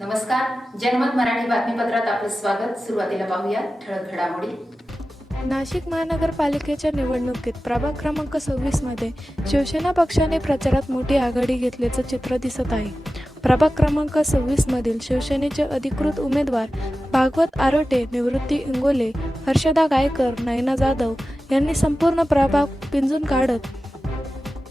नमस्कार. जनमत मराठी बातमीपत्रात आपलं स्वागत. सुरुवातीला पाहूया ठळक घडामोडी. नाशिक महानगरपालिकेच्या निवडणुकीत प्रभाग क्रमांक सव्वीसमध्ये शिवसेना पक्षाने प्रचारात मोठी आघाडी घेतल्याचं चित्र दिसत आहे. प्रभाग क्रमांक सव्वीस मधील शिवसेनेचे अधिकृत उमेदवार भागवत आरोटे निवृत्ती इंगोले हर्षदा गायकर नयना जाधव यांनी संपूर्ण प्रभाग पिंजून काढत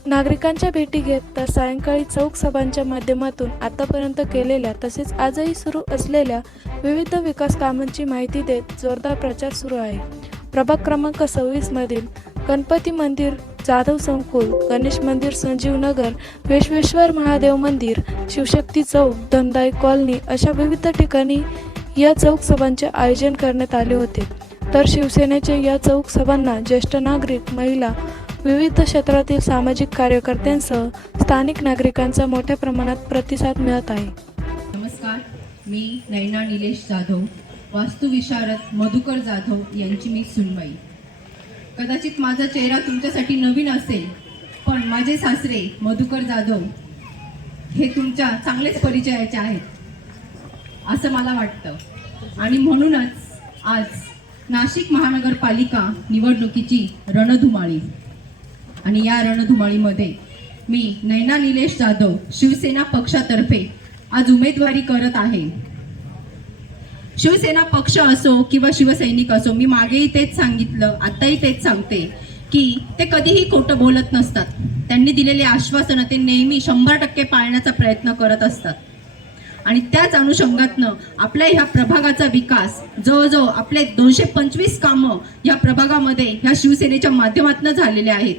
नागरिकांच्या भेटी घेत तर सायंकाळी चौक सभांच्या माध्यमातून आतापर्यंत केलेल्या तसेच आजही सुरू असलेल्या विविध विकास कामांची माहिती देत जोरदार प्रचार सुरू आहे. प्रभाग क्रमांक सव्वीस मधील गणपती मंदिर जाधव संकुल गणेश मंदिर संजीव नगर विश्वेश्वर महादेव मंदिर शिवशक्ती चौक धनदाई कॉलनी अशा विविध ठिकाणी या चौक सभांचे आयोजन करण्यात आले होते. तर शिवसेनेचे या चौक सभांना ज्येष्ठ नागरिक महिला विविध क्षेत्रातील सामाजिक कार्यकर्त्यांसह स्थानिक नागरिकांचा मोठ्या प्रमाणात प्रतिसाद मिळत आहे. नमस्कार मी नैना निलेश जाधव वास्तुविशारद मधुकर जाधव यांची मी सुनबाई. कदाचित माझा चेहरा तुमच्यासाठी नवीन असेल पण माझे सासरे मधुकर जाधव हे तुमच्या चांगलेच परिचयाचे आहेत असं मला वाटतं. आणि म्हणूनच आज नाशिक महानगरपालिका निवडणुकीची रणधुमाळी. आणि या रणधुमाळीमध्ये मी नैना निलेश जाधव शिवसेना पक्षातर्फे आज उमेदवारी करत आहे. शिवसेना पक्ष असो किंवा शिवसैनिक असो मी मागेही तेच सांगितलं आताही तेच सांगते की ते कधीही खोटं बोलत नसतात. त्यांनी दिलेले आश्वासनं ते नेहमी शंभर टक्के पाळण्याचा प्रयत्न करत असतात. आणि त्याच अनुषंगातनं आपल्या ह्या प्रभागाचा विकास जवळजवळ आपले दोनशे पंचवीस कामं या प्रभागामध्ये ह्या शिवसेनेच्या माध्यमातून झालेले आहेत.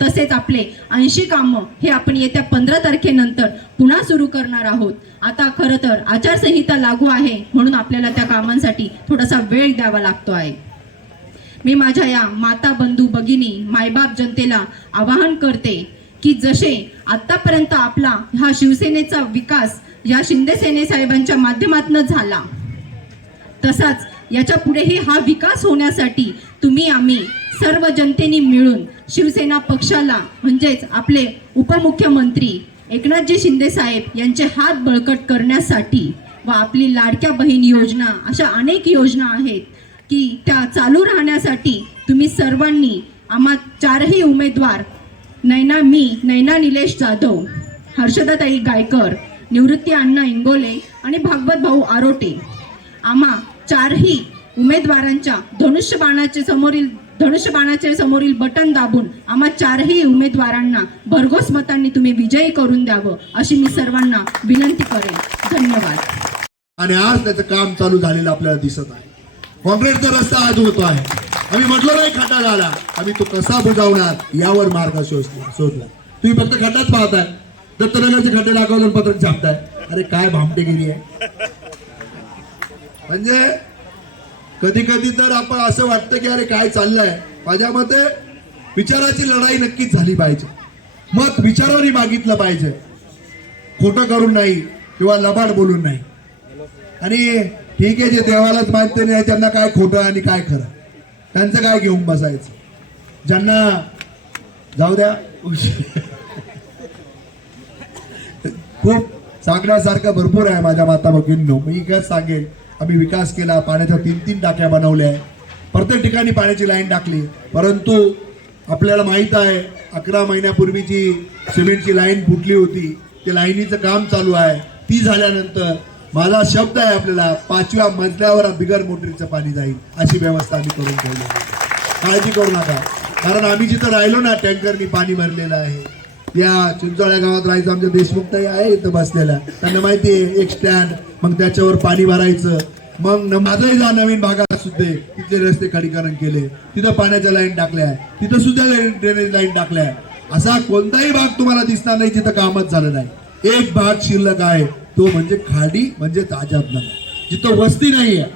तसेच आपले ऐंशी कामं हे आपण येत्या पंधरा तारखेनंतर पुन्हा सुरू करणार आहोत. आता खरं तर आचारसंहिता लागू आहे म्हणून आपल्याला त्या कामांसाठी थोडासा वेळ द्यावा लागतो आहे. मी माझ्या या माता बंधू भगिनी मायबाप जनतेला आवाहन करते की जसे आतापर्यंत आपला हा शिवसेनेचा विकास या शिंदे सेने साहेबांच्या माध्यमातून झाला तसाच याच्या पुढेही हा विकास होण्यासाठी तुम्ही आम्ही सर्व जनतेने मिळून शिवसेना पक्षाला म्हणजेच आपले उपमुख्यमंत्री एकनाथजी शिंदे साहेब यांचे हात बळकट करण्यासाठी व आपली लाडक्या बहीण योजना अशा अनेक योजना आहेत की त्या चालू राहण्यासाठी तुम्ही सर्वांनी आम्हा चारही उमेदवार नैना मी नैना निलेश जाधव हर्षदाताई गायकर निवृत्ती अण्णा इंगोले आणि भागवत भाऊ आरोटे आम्हा चारही उमेदवारांच्या धनुष्यबाणाचे समोरील धनुष्यबाणाचे समोरील बटन दाबून आम्हा चारही उमेदवारांना भरघोस मतांनी तुम्ही विजयी करून द्यावं अशी मी सर्वांना विनंती करेन. धन्यवाद. आणि आज त्याचं काम चालू झालेलं आपल्याला दिसत आहे. काँग्रेसचा रस्ता आज होतो आहे. आम्ही म्हटलो नाही खड्डा झाला. आम्ही तो कसा बुजावणार यावर मार्ग शोधला शोधला. तुम्ही फक्त खड्डाच पाहताय. दत्तनगरचे खड्डे दाखवून पत्रक छापताय. अरे काय भामटेगिरी आहे. म्हणजे कधी कधी तर आपण असं वाटतं की अरे काय चाललंय? माझ्या मते विचाराची लढाई नक्कीच झाली पाहिजे. मत विचाराने मागितलं पाहिजे. खोटं करून नाही किंवा लबाड बोलून नाही. आणि ठीक आहे जे देवालाच मानते नाही त्यांना काय खोटं आणि काय खरं? त्यांचं काय घेऊन बसायचं? ज्यांना जाऊ द्या. खूप सांगण्यासारखं भरपूर आहे माझ्या माता भगिनींनो मी काय सांगेन. आम्ही विकास केला पाण्याच्या तीन तीन टाक्या बनवल्या. प्रत्येक ठिकाणी पाण्याची लाईन टाकली. परंतु आपल्याला माहीत आहे अकरा महिन्यापूर्वीची सिमेंटची लाईन फुटली होती. ते लाईनीचं काम चालू आहे. ती झाल्यानंतर माझा शब्द आहे आपल्याला पाचव्या मजल्यावर बिगर मोटरीचं पाणी जाईल अशी व्यवस्था आम्ही करून ठेवली. काळजी करू नका. कारण आम्ही जिथं राहिलो ना टँकरनी पाणी भरलेलं आहे. या चिंचोळ्या गावात राहायचं आमच्या देशमुख ताई आहे इथं बसलेल्या. त्यांना माहिती आहे एक स्टँड मग त्याच्यावर पाणी भरायचं. मग माझंही जा नवीन भागात सुद्धा. तिथले रस्ते खडीकरण केले. तिथं पाण्याच्या लाईन टाकल्या. तिथं सुद्धा ड्रेनेज लाईन टाकल्या. असा कोणताही भाग तुम्हाला दिसणार नाही जिथं कामच झालं नाही. एक भाग शिल्लक आहे. तो म्हणजे खाडी म्हणजे नगर जिथं वस्ती नाही आहे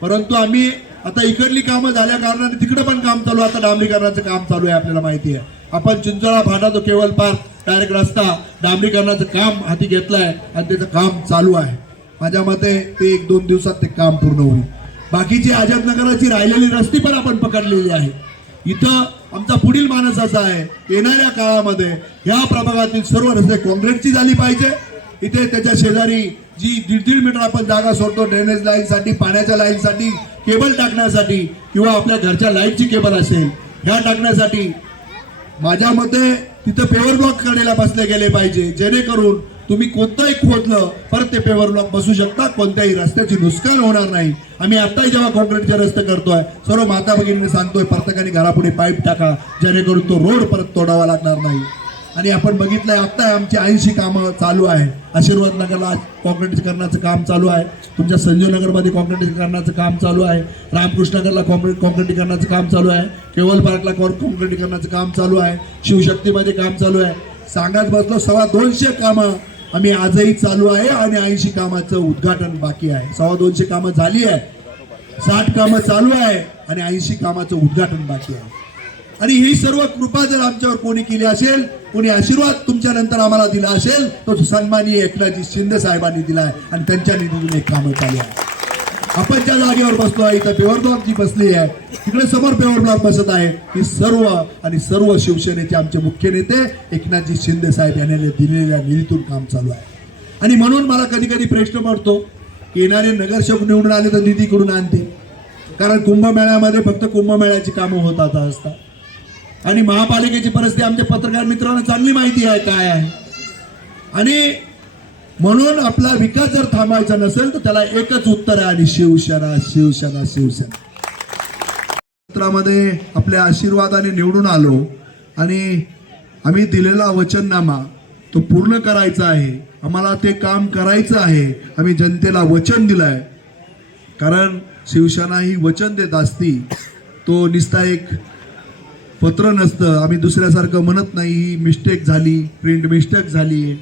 परंतु आम्ही आता इकडली कामं झाल्या कारणाने तिकडं पण काम चालू आता डांबरीकरणाचं काम चालू आहे आपल्याला माहिती आहे. आपण चिंचोळा फाटा तो केवळ पार्क डायरेक्ट रस्ता डांबरीकरणाचं काम हाती घेतलं आहे आणि त्याचं काम चालू आहे. माझ्या मते ते एक दोन दिवसात ते काम पूर्ण होईल. बाकीची आझादनगराची राहिलेली रस्ती पण आपण पकडलेली आहे. इथं आमचा पुढील मानस असा आहे येणाऱ्या काळामध्ये या प्रभागातील सर्व रस्ते काँक्रीटची झाली पाहिजे. इथे त्याच्या शेजारी जी दीड दीड मीटर आपण जागा सोडतो ड्रेनेज लाईनसाठी पाण्याच्या लाईनसाठी केबल टाकण्यासाठी किंवा आपल्या घरच्या लाईटची केबल असेल ह्या टाकण्यासाठी. माझ्या मते तिथं पेवर ब्लॉक करायला बसले गेले पाहिजे जेणेकरून तुम्ही कोणतंही खोदलं परत ते पेवर ब्लॉक बसू शकता. कोणत्याही रस्त्याची नुकसान होणार नाही. आम्ही आताही जेव्हा कॉन्क्रीटचे रस्ते करतोय सर्व माता भगिनींनी सांगतोय प्रत्येकाने घरापुढे पाईप टाका जेणेकरून तो रोड परत तोडावा लागणार नाही. आणि आपण बघितलंय आता आमची ऐंशी कामं चालू आहे. आशीर्वाद नगरला कॉन्क्रीटीकरणाचं काम चालू आहे. तुमच्या संजीव नगरमध्ये कॉन्क्रीटीकरणाचं काम चालू आहे. रामकृष्ण नगरला कॉन्क्रीट कॉन्क्रीटीकरणाचं काम चालू आहे. केवल पार्कला कॉन्क्रीटीकरणाचं काम चालू आहे. शिवशक्तीमध्ये काम चालू आहे. सांगत बसलो सव्वा दोनशे कामं. आम्ही आजही चालू आहे आणि ऐंशी कामाचं उद्घाटन बाकी आहे. सव्वा दोनशे कामं झाली आहे. साठ कामं चालू आहे आणि ऐंशी कामाचं उद्घाटन बाकी आहे. आणि ही सर्व कृपा जर आमच्यावर कोणी केली असेल कोणी आशीर्वाद तुमच्या नंतर आम्हाला दिला असेल तो सन्माननीय एकनाथजी शिंदे साहेबांनी दिला आहे आणि त्यांच्या निधीतून एक कामं चालू आहे. आपण ज्या जागेवर बसलो आहे इथं पेवर ब्लॉक जी बसली आहे. तिकडे समोर पेवर ब्लॉक बसत आहे. ही सर्व आणि सर्व शिवसेनेचे आमचे मुख्य नेते एकनाथजी शिंदे साहेब यांनी दिलेल्या निधीतून काम चालू आहे. आणि म्हणून मला कधी कधी प्रश्न पडतो की येणारे नगरसेवक निवडून आले तर निधी कडून आणते? कारण कुंभमेळ्यामध्ये फक्त कुंभमेळ्याची कामं होतात असतात. आणि महापालिकेची परिस्थिती आमच्या पत्रकार मित्रांना चांगली माहिती आहे काय आहे? आणि म्हणून आपला विकास जर थांबायचा नसेल तर त्याला एकच उत्तर आहे आणि शिवसेना शिवसेना शिवसेना. सत्रामध्ये आपल्या आशीर्वादाने निवडून आलो आणि आम्ही दिलेला वचननामा तो पूर्ण करायचा आहे. आम्हाला ते काम करायचं आहे. आम्ही जनतेला वचन दिलंय. कारण शिवसेना ही वचन देत असती तो निस्ता एक पत्र नसतं. आम्ही दुसऱ्यासारखं म्हणत नाही. ही मिस्टेक झाली प्रिंट मिस्टेक झाली.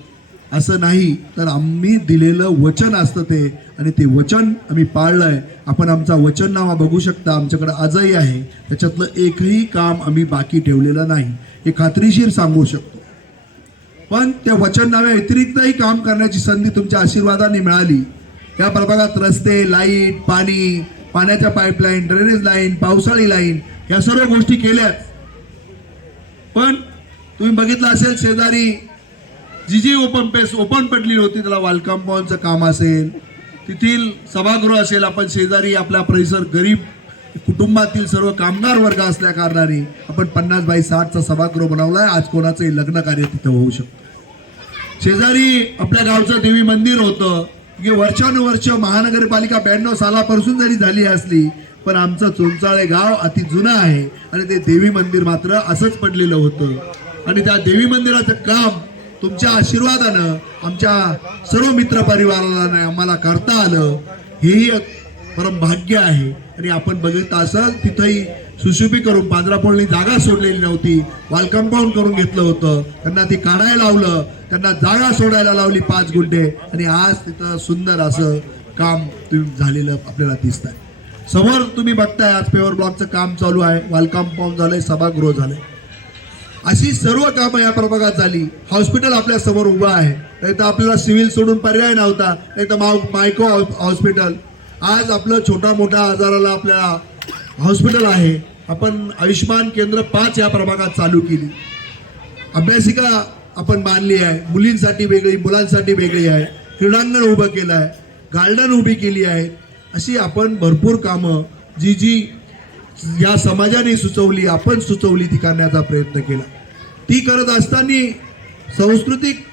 असं नाही तर आम्ही दिलेलं वचन असतं ते. आणि ते वचन आम्ही पाळलं आहे आपण आमचा वचननामा बघू शकता. आमच्याकडे आजही आहे. त्याच्यातलं एकही काम आम्ही बाकी ठेवलेलं नाही. हे खात्रीशीर सांगू शकतो. पण त्या वचननाम्या व्यतिरिक्तही काम करण्याची संधी तुमच्या आशीर्वादाने मिळाली. या प्रभागात रस्ते लाइट पाणी पाण्याच्या पाईपलाईन ड्रेनेज लाईन पावसाळी लाईन या सर्व गोष्टी केल्यात. पण तुम्ही बघितलं असेल शेजारी जी जी ओपन पेस ओपन पडलेली होती त्याला वाल कंपाऊंडचं काम असेल तेथील सभागृह असेल आपण शेजारी आपला परिसर गरीब कुटुंबातील सर्व कामगार वर्ग असल्या कारणाने आपण पन्नास बाय साठचा सभागृह बनवलाय. आज कोणाचंही लग्न कार्य तिथं होऊ शकतं. शेजारी आपल्या गावचं देवी मंदिर होतं. की वर्षानुवर्ष महानगरपालिका ब्याण्णव सालापासून जरी झाली असली पण आमचं चोंचाळे गाव अति जुनं आहे. आणि ते देवी मंदिर मात्र असंच पडलेलं होतं. आणि त्या देवी मंदिराचं काम तुमच्या आशीर्वादानं आमच्या सर्व मित्र परिवाराला आम्हाला करता आलं. हेही एक परम भाग्य आहे. आणि आपण बघत असाल तिथंही सुशुभी करून पांढरापोळनी जागा सोडलेली नव्हती. वाल कंपाऊंड करून घेतलं होतं. त्यांना ती काढायला लावलं. त्यांना जागा सोडायला लावली पाच गुंठे. आणि आज तिथं सुंदर असं काम तुम्ही झालेलं आपल्याला दिसत आहे समोर तुम्ही बघताय आज पेवर ब्लॉकचं काम चालू आहे. वाल कंपाऊंड झालंय सभागृह झालंय. अशी सर्व कामं या प्रभागात झाली. हॉस्पिटल आपल्यासमोर उभं आहे. नाही तर आपल्याला सिव्हिल सोडून पर्याय नव्हता. नाही तर माव मायको हॉस्पिटल. आज आपलं छोटा मोठा आजाराला आपल्याला हॉस्पिटल आहे. आपण आयुष्यमान केंद्र पाच या प्रभागात चालू केली. अभ्यासिका आपण बांधली आहे. मुलींसाठी वेगळी मुलांसाठी वेगळी आहे. क्रीडांगण उभं केलं आहे गार्डन उभी केली आहे. अशी आपण भरपूर कामं जी जी या समाजाने सुचवली आपण सुचवली ती करण्याचा प्रयत्न केला. ती करत असताना सांस्कृतिक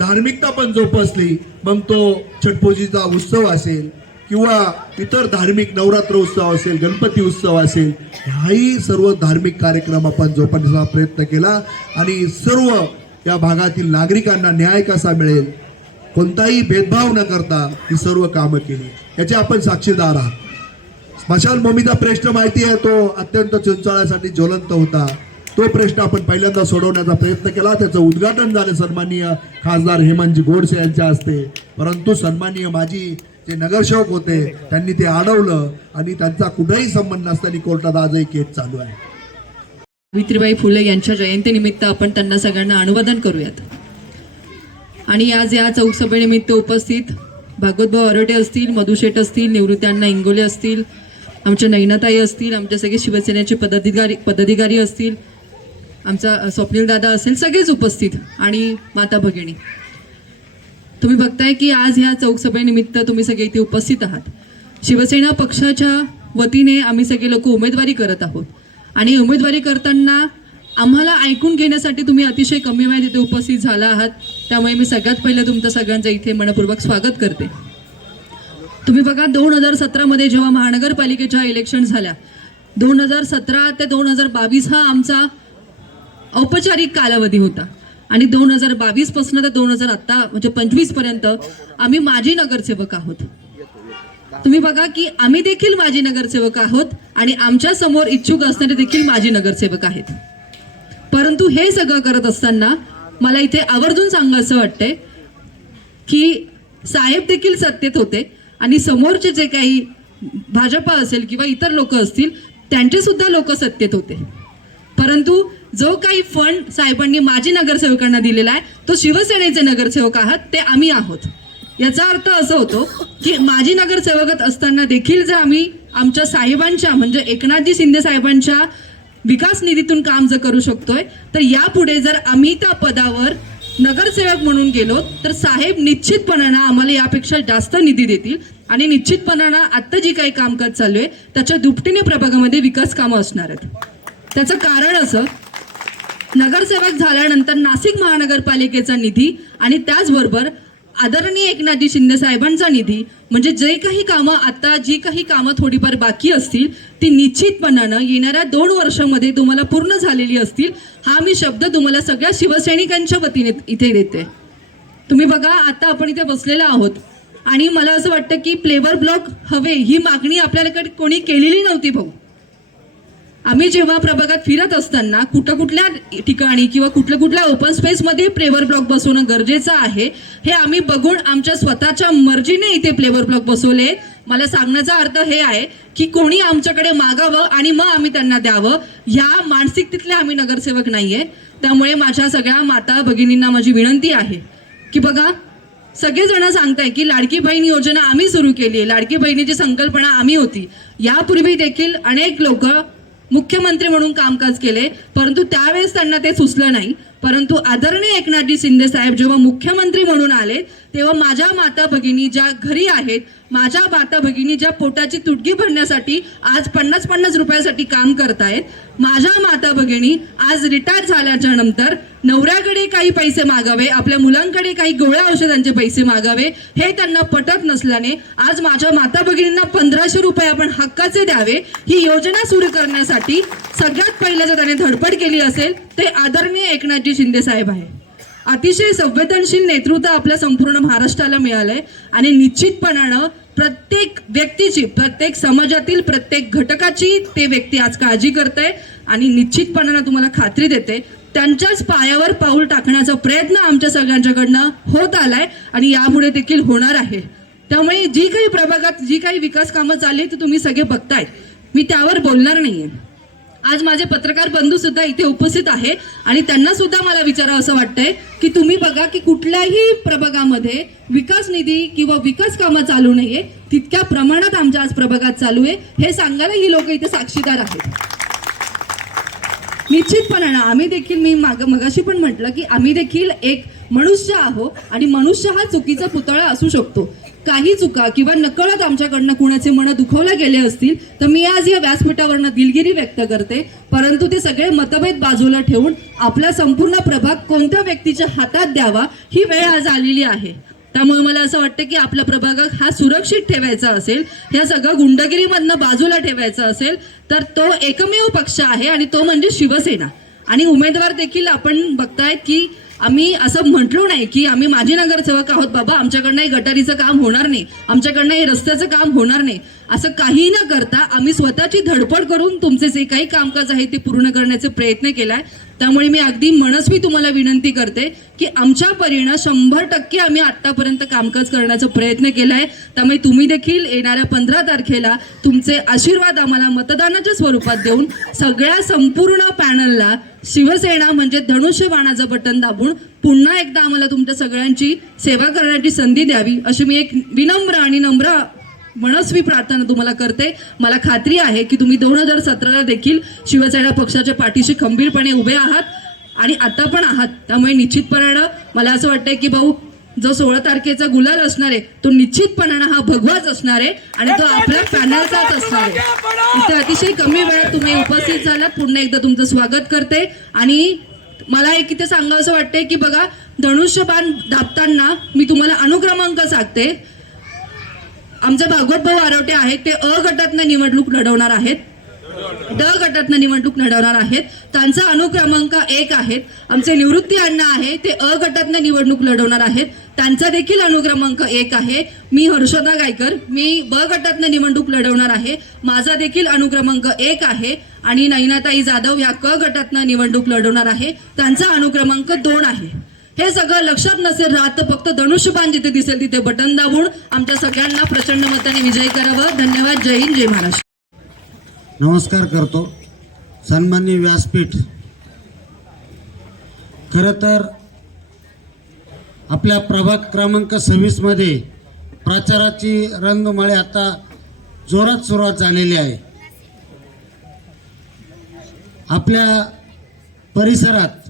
धार्मिकता पण जोपासली. मग तो छटपूजीचा उत्सव असेल किंवा इतर धार्मिक नवरात्र उत्सव असेल गणपती उत्सव असेल ह्याही सर्व धार्मिक कार्यक्रम आपण जोपासण्याचा प्रयत्न केला आणि सर्व या भागातील नागरिकांना न्याय कसा मिळेल कोणताही भेदभाव न करता ही सर्व कामं केली. याचे आपण साक्षीदार आहात. स्मशानभूमीचा प्रश्न माहिती आहे तो अत्यंत चिंचाळ्यासाठी ज्वलंत होता. तो प्रश्न आपण पहिल्यांदा सोडवण्याचा प्रयत्न केला. त्याचं उद्घाटन झालं सन्माननीय खासदार हेमंतजी गोडसे यांच्या हस्ते. परंतु सन्माननीय माजी जे नगरसेवक होते त्यांनी ते अडवलं आणि त्यांचा कुठेही संबंध नसताना कोर्टात आजही केस चालू आहे. सावित्रीबाई फुले यांच्या जयंतीनिमित्त आपण त्यांना सगळ्यांना अनुवादन करूयात. आणि आज या चौकसभेनिमित्त उपस्थित भागवतभाऊ अरोटे असतील मधुशेठ असतील निवृत्त्यांना इंगोले असतील आमच्या नैनाताई असतील आमच्या सगळे शिवसेनेचे पदाधिकारी पदाधिकारी असतील आमचा स्वप्नील दादा असेल सगळेच उपस्थित आणि माता भगिनी. तुम्ही बघताय की आज ह्या चौकसभेनिमित्त तुम्ही सगळे इथे उपस्थित आहात. शिवसेना पक्षाच्या वतीने आम्ही सगळे लोक उमेदवारी करत आहोत. आणि उमेदवारी करताना आम्हाला ऐकून घेण्यासाठी तुम्ही अतिशय कमी वेळात इथे उपस्थित झाला आहात. त्यामुळे मी सगळ्यात पहिलं तुमचं सगळ्यांचं इथे मनपूर्वक स्वागत करते. तुम्ही बघा दोन हजार सतरामध्ये जेव्हा महानगरपालिकेच्या इलेक्शन झाल्या दोन हजार सतरा ते दोन हजार बावीस हा आमचा औपचारिक कालावधी होता. आणि दोन हजार बावीसपासून ते दोन हजार आत्ता म्हणजे पंचवीसपर्यंत आम्ही माजी नगरसेवक आहोत. तुम्ही बघा की आम्ही देखील माजी नगरसेवक आहोत आणि आमच्यासमोर इच्छुक असणारे देखील माजी नगरसेवक आहेत. परंतु हे सगळं करत असताना मला इथे आवर्जून सांगायचं वाटतंय की साहेब देखील सत्तेत होते. आणि समोरचे जे काही भाजपा असेल किंवा इतर लोक असतील त्यांचेसुद्धा लोक सत्तेत होते. परंतु जो काही फंड साहेबांनी माजी नगरसेवकांना दिलेला आहे तो शिवसेनेचे नगरसेवक आहात ते आम्ही आहोत. याचा अर्थ असं होतो की माजी नगरसेवकत असताना देखील जर आम्ही आमच्या साहेबांच्या म्हणजे एकनाथजी शिंदे साहेबांच्या विकास निधीतून काम जर करू शकतोय तर यापुढे जर आम्ही त्या पदावर नगरसेवक म्हणून गेलो तर साहेब निश्चितपणानं आम्हाला यापेक्षा जास्त निधी देतील आणि निश्चितपणानं आत्ता जी काही कामकाज चालू आहे त्याच्या दुपटीने प्रभागामध्ये विकास कामं असणार आहेत. त्याचं कारण असं नगरसेवक झाल्यानंतर नाशिक महानगरपालिकेचा निधी आणि त्याचबरोबर आदरणीय एकनाथजी शिंदे साहेबांचा निधी म्हणजे जे काही कामं आता जी काही कामं थोडीफार बाकी असतील ती निश्चितपणानं येणाऱ्या दोन वर्षामध्ये तुम्हाला पूर्ण झालेली असतील हा मी शब्द तुम्हाला सगळ्या शिवसैनिकांच्या वतीने इथे देते. तुम्ही बघा आता आपण इथे बसलेला आहोत. आणि मला असं वाटतं की प्लेवर ब्लॉक हवे ही मागणी आपल्याकडे कोणी केलेली नव्हती भाऊ. आम्ही जेव्हा प्रभागात फिरत असताना कुठं कुठल्या ठिकाणी किंवा कुठल्या कुठल्या ओपन स्पेसमध्ये प्लेवर ब्लॉक बसवणं गरजेचं आहे हे आम्ही बघून आमच्या स्वतःच्या मर्जीने इथे प्लेवर ब्लॉक बसवले. मला सांगण्याचा अर्थ हे आहे की कोणी आमच्याकडे मागावं आणि मग आम्ही त्यांना द्यावं ह्या मानसिकतेतले आम्ही नगरसेवक नाहीये. त्यामुळे माझ्या सगळ्या माता भगिनींना माझी विनंती आहे की बघा सगळेजण सांगताय की लाडकी बहीण योजना आम्ही सुरू केली आहे लाडकी बहिणीची संकल्पना आम्ही होती. यापूर्वी देखील अनेक लोक मुख्यमंत्री म्हणून कामकाज केले परंतु त्यावेळेस त्यांना ते सुचलं नाही. परंतु आदरणीय एकनाथजी शिंदे साहेब जेव्हा मुख्यमंत्री म्हणून आले तेव्हा माझ्या माता भगिनी ज्या घरी आहेत माझ्या माता भगिनी ज्या पोटाची तुटकी भरण्यासाठी आज पन्नास पन्नास रुपयासाठी काम करतायत माझ्या माता भगिनी आज रिटायर झाल्याच्यानंतर नवऱ्याकडे काही पैसे मागावे आपल्या मुलांकडे काही गोळ्या औषधांचे पैसे मागावे हे त्यांना पटत नसल्याने आज माझ्या माता भगिनींना पंधराशे रुपये आपण हक्काचे द्यावे ही योजना सुरू करण्यासाठी सगळ्यात पहिलं जर त्याने धडपड केली असेल ते आदरणीय एकनाथजी शिंदे साहेब आहे. अतिशय संवेदनशील नेतृत्व आपल्या संपूर्ण महाराष्ट्राला मिळालंय. आणि निश्चितपणानं प्रत्येक व्यक्तीची प्रत्येक समाजातील प्रत्येक घटकाची ते व्यक्ती आज काळजी करते आणि निश्चितपणानं तुम्हाला खात्री देते त्यांच्याच पायावर पाऊल टाकण्याचा प्रयत्न आमच्या सगळ्यांच्याकडनं होत आलाय आणि यामुळे देखील होणार आहे. त्यामुळे जी काही प्रभागात जी काही विकास कामं चालली ती तुम्ही सगळे बघताय मी त्यावर बोलणार नाहीये. आज माझे पत्रकार बंधू सुद्धा इथे उपस्थित आहे आणि त्यांना सुद्धा मला विचारावं असं वाटतंय की तुम्ही बघा की कुठल्याही प्रभागामध्ये विकास निधी किंवा विकास कामं चालू नाहीये तितक्या प्रमाणात आमच्या आज प्रभागात चालू आहे. हे सांगायला ही लोक इथे साक्षीदार आहेत. निश्चितपणानं आम्ही देखील मी माग मगाशी पण म्हटलं की आम्ही देखील एक मनुष्य आहो आणि मनुष्य हा चुकीचा पुतळा असू शकतो. काही चुका किंवा नकळत आमच्याकडनं कुणाचे मन दुखवले गेले असतील तर मी आज या व्यासपीठावरनं दिलगिरी व्यक्त करते. परंतु ते सगळे मतभेद बाजूला ठेवून आपला संपूर्ण प्रभाग कोणत्या व्यक्तीच्या हातात द्यावा ही वेळ आज आलेली आहे. त्यामुळे मला असं वाटतं की आपला प्रभाग हा सुरक्षित ठेवायचा असेल ह्या सगळं गुंडगिरीमधनं बाजूला ठेवायचा असेल तर तो एकमेव पक्ष आहे आणि तो म्हणजे शिवसेना. आणि उमेदवार देखील आपण बघतायत की आम्ही असं म्हटलो नाही की आम्ही माजी नगरसेवक आहोत बाबा आमच्याकडनं हे गटारीचं काम होणार नाही. आमच्याकडनं हे रस्त्याचं काम होणार नाही. असं काही न करता आम्ही स्वतःची धडपड करून तुमचे जे काही कामकाज आहे ते पूर्ण करण्याचे प्रयत्न केला आहे त्यामुळे मी अगदी मनस्वी तुम्हाला विनंती करते की आमच्या परीनं शंभर टक्के आम्ही आत्तापर्यंत कामकाज करण्याचा प्रयत्न केला आहे त्यामुळे तुम्ही देखील येणाऱ्या पंधरा तारखेला तुमचे आशीर्वाद आम्हाला मतदानाच्या स्वरूपात देऊन सगळ्या संपूर्ण पॅनलला शिवसेना म्हणजे धनुष्यबाणाचं बटन दाबून पुन्हा एकदा आम्हाला तुमच्या सगळ्यांची सेवा करण्याची संधी द्यावी अशी मी एक विनम्र आणि नम्र मनस्वी प्रार्थना तुम्हाला करते. मला खात्री आहे की तुम्ही दोन हजार सतराला देखील शिवसेना पक्षाच्या पाठीशी खंबीरपणे उभे आहात आणि आता पण आहात. त्यामुळे निश्चितपणानं मला असं वाटतंय की भाऊ जो सोळा तारखेचा गुलाल असणार आहे तो निश्चितपणानं हा भगवाच असणार आहे आणि तो आपल्या पॅनलचाच असणार. आहे इथे अतिशय कमी वेळात तुम्ही उपस्थित झालात. पुन्हा एकदा तुमचं स्वागत करते. आणि मला एक इथे सांगावं वाटतंय की बघा धनुष्यबाण दाबताना मी तुम्हाला अनुक्रमांक सांगते. आमचे भागवत भाऊ आरोटे आहेत ते अ गटातनं निवडणूक लढवणार आहेत. ड गटातनं निवडणूक लढवणार आहेत. त्यांचा अनुक्रमांक एक आहेत आमचे निवृत्ती अण्णा आहे ते अ गटातनं निवडणूक लढवणार आहेत. त्यांचा देखील अनुक्रमांक एक आहे. मी हर्षदा गायकर मी ब गटातनं निवडणूक लढवणार आहे. माझा देखील अनुक्रमांक एक आहे. आणि नैनाताई जाधव या क गटातनं निवडणूक लढवणार आहे. त्यांचा अनुक्रमांक दोन आहे. हे सगळं लक्षात नसेल राहत फक्त धनुष्यबाण जिथे दिसेल तिथे बटन दाबून आमच्या सगळ्यांना प्रचंड मताने विजय करावं. धन्यवाद. जय हिंद जय महाराष्ट्र. नमस्कार करतो. सन्मान्य व्यासपीठ. खरं तर आपल्या प्रभाग क्रमांक सव्वीसमध्ये प्रचाराची रंगमाळी आता जोरात सुरुवात झालेली आहे. आपल्या परिसरात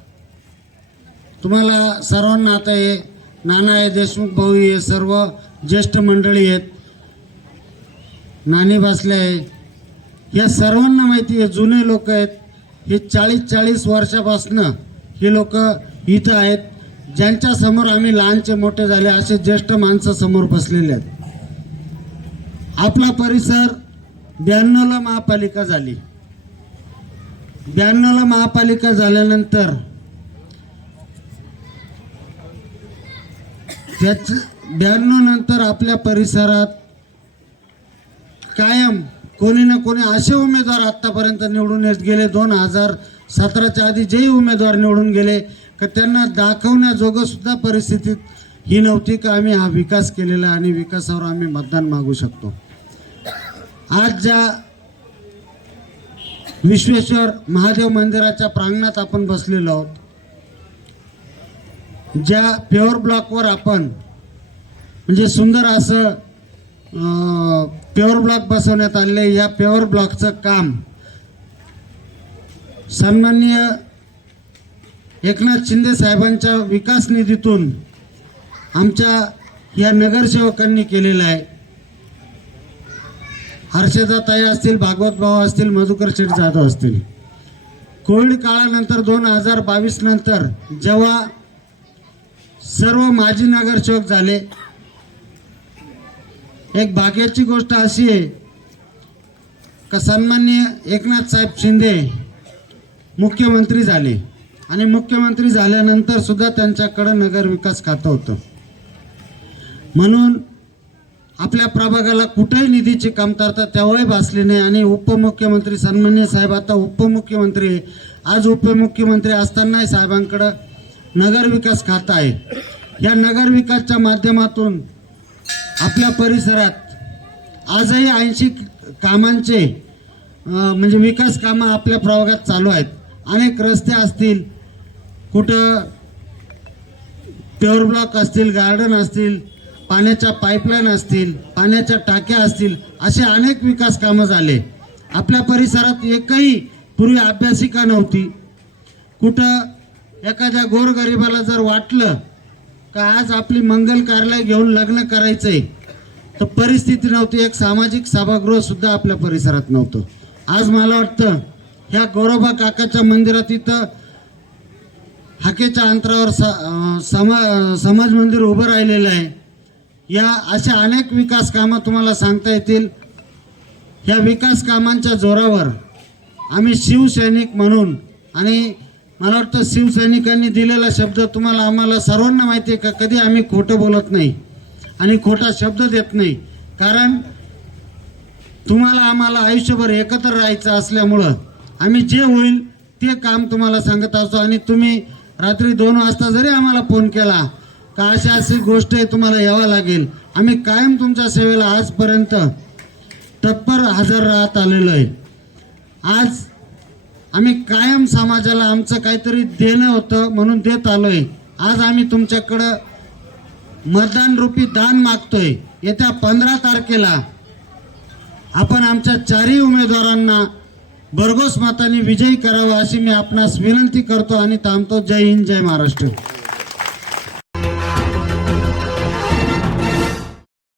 तुम्हाला सर्वांना आता हे नाना आहे देशमुख भाऊ हे सर्व ज्येष्ठ मंडळी आहेत. नाणी भासले आहे. या सर्वांना माहिती आहे जुने लोक आहेत. हे चाळीस चाळीस वर्षापासनं हे लोक इथं आहेत. ज्यांच्यासमोर आम्ही लहानचे मोठे झाले असे ज्येष्ठ माणसं समोर बसलेले आहेत. आपला परिसर ब्याण्णवला महापालिका झाली. ब्याण्णवला महापालिका झाल्यानंतर त्याच ब्याण्णव नंतर आपल्या परिसरात कायम कोणी ना कोणी असे उमेदवार आत्तापर्यंत निवडून येत गेले. दोन हजार सतराच्या आधी जेही उमेदवार निवडून गेले का त्यांना दाखवण्याजोगं सुद्धा परिस्थितीत ही नव्हती का आम्ही हा विकास केलेला आणि विकासावर आम्ही मतदान मागू शकतो. आज ज्या विश्वेश्वर महादेव मंदिराच्या प्रांगणात आपण बसलेलो आहोत ज्या प्युअर ब्लॉकवर आपण म्हणजे सुंदर असं प्युअर ब्लॉक बसवण्यात आले या प्युअर ब्लॉकचं काम सन्माननीय एकनाथ शिंदे साहेबांच्या विकास निधीतून आमच्या या नगरसेवकांनी केलेलं आहे. हर्षदा ताई असतील भागवत भाऊ असतील मधुकर शेठ जाधव असतील. कोविड काळानंतर दोन हजार बावीस नंतर जेव्हा सर्व माजी नगरसेवक झाले एक भाग्याची गोष्ट अशी आहे का सन्मान्य एकनाथ साहेब शिंदे मुख्यमंत्री झाले. आणि मुख्यमंत्री झाल्यानंतर सुद्धा त्यांच्याकडं नगर विकास खातं होतं. म्हणून आपल्या प्रभागाला कुठेही निधीची कमतरता त्यावेळी भासली नाही आणि उपमुख्यमंत्री सन्मान्य साहेब आता उपमुख्यमंत्री आज उपमुख्यमंत्री असतानाही साहेबांकडं नगर विकास खातं आहे. या नगरविकासच्या माध्यमातून आपल्या परिसरात आजही ऐंशी कामांचे म्हणजे विकास कामं आपल्या प्रभागात चालू आहेत. अनेक रस्ते असतील कुठं प्युअर ब्लॉक असतील गार्डन असतील पाण्याच्या पाईपलाईन असतील पाण्याच्या टाक्या असतील असे अनेक विकास कामं झाले. आपल्या परिसरात एकही पूर्वी अभ्यासिका नव्हती. कुठं एखाद्या गोरगरिबाला जर वाटलं का आज आपली मंगल कार्यालय घेऊन लग्न करायचंय? तर परिस्थिती नव्हती. एक सामाजिक सभागृह सुद्धा आपल्या परिसरात नव्हतं. आज मला वाटतं ह्या गौरबा काकाच्या मंदिरात इथं हाकेच्या अंतरावर स समा समाज मंदिर उभं राहिलेलं आहे. या अशा अनेक विकास कामं तुम्हाला सांगता येतील. ह्या विकास कामांच्या जोरावर आम्ही शिवसैनिक म्हणून आणि मला वाटतं शिवसैनिकांनी दिलेला शब्द तुम्हाला आम्हाला सर्वांना माहिती आहे का? कधी आम्ही खोटं बोलत नाही आणि खोटा शब्द देत नाही. कारण तुम्हाला आम्हाला आयुष्यभर एकत्र राहायचं असल्यामुळं आम्ही जे होईल ते काम तुम्हाला सांगत असतो. आणि तुम्ही रात्री दोन वाजता जरी आम्हाला फोन केला का अशा अशी गोष्ट आहे तुम्हाला यावं लागेल. आम्ही कायम तुमच्या सेवेला आजपर्यंत तत्पर हजर राहत आलेलो आहे. आज आम्ही कायम समाजाला आमचं काहीतरी देणं होतं म्हणून देत आलोय. आज आम्ही तुमच्याकडं मतदान रूपी दान मागतोय. येत्या पंधरा तारखेला आपण आमच्या चारही उमेदवारांना भरघोस मताने विजयी करावं अशी मी आपणास विनंती करतो आणि थांबतो. जय हिंद जय महाराष्ट्र.